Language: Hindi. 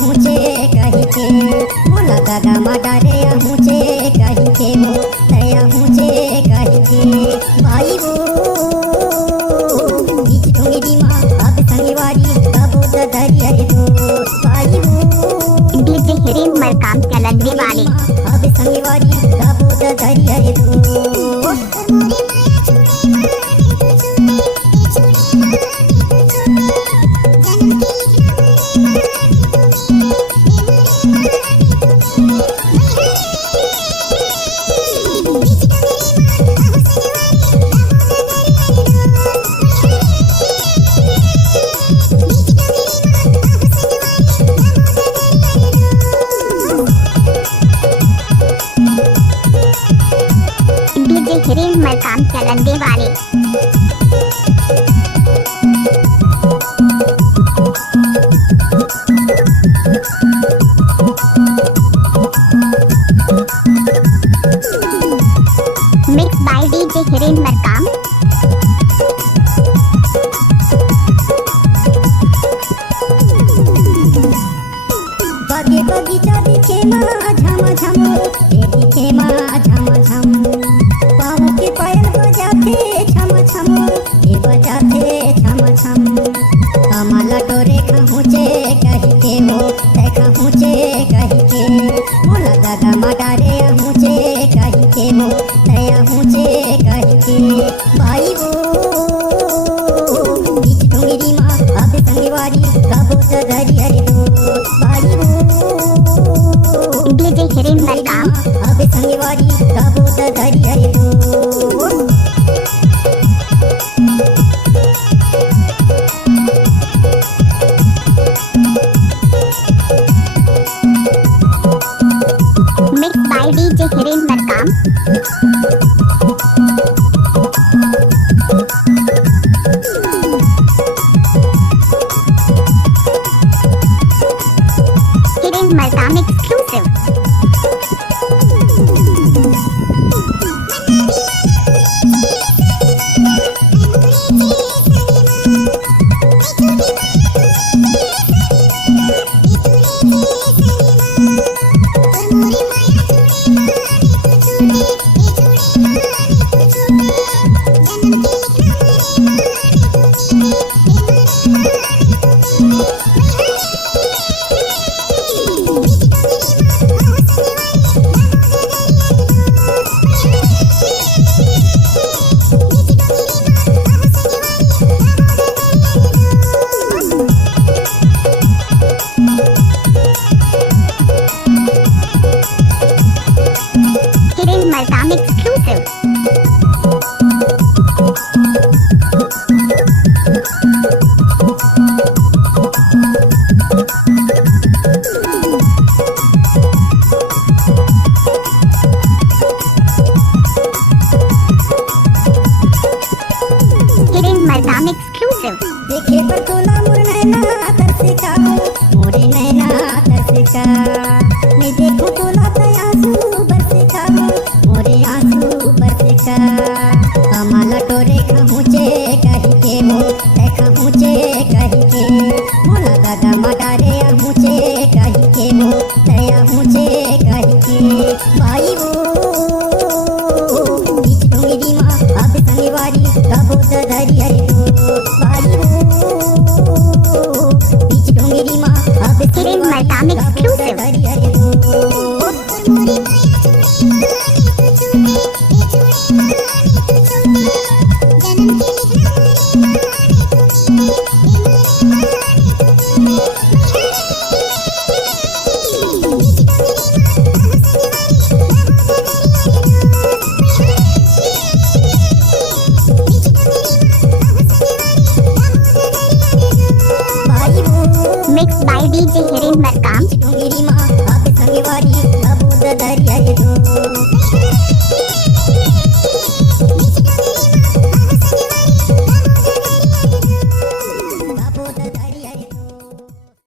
हुचे कही के मोला दादा माडारे हुचे कही के हो तया हुचे कही के भाई वो बीच ढूंढी माँ अब संगवारी अब दरिया दो भाई वो डीजे हिरेन मरकाम चलने वाले अब संगवारी अब दरिया दो डीजे हिरेन मरकाम चलने वाले mix by DJ Hiren Markam बागे बगीचा दिखे माँ झम झम दिखे माँ झम झम पाँव के पायल बजाते छम छम ये बजाते छम छम कमला टोरे कहूँचे कही के हो देखा हुँचे कही के मोला दादा माडारे हुँचे कही के हो तया हुँचे कही के भाई वो बीच ढूंढी माँ अब संगवारी कब दरिया दो भाई वो डीजे हिरेन मरकाम अब संगवारी कब दरिया दो mix by DJ Hiren Markam Hiren Markam exclusive Hiren Markam exclusive Hiren Markam exclusive देखे पर तोला मोर नैना तरसे का मोरे नैना तरसे का मैं देखूं तोला तो आंसू बरसे का मोरे आंसू बरसे का कमला टोरे कहूँचे कही के हो देखा हुँचे कही के मोला दादा माडारे हुँचे कही के हो तया हुँचे कही के भाई वो बीच ढूंढी माँ अब संगवारी कब दरिया दो भाई वो बीच ढूंढी माँ अब हिरेन मरकाम एक्सक्लूसिव दरिया दो मिक्स बाय डीजे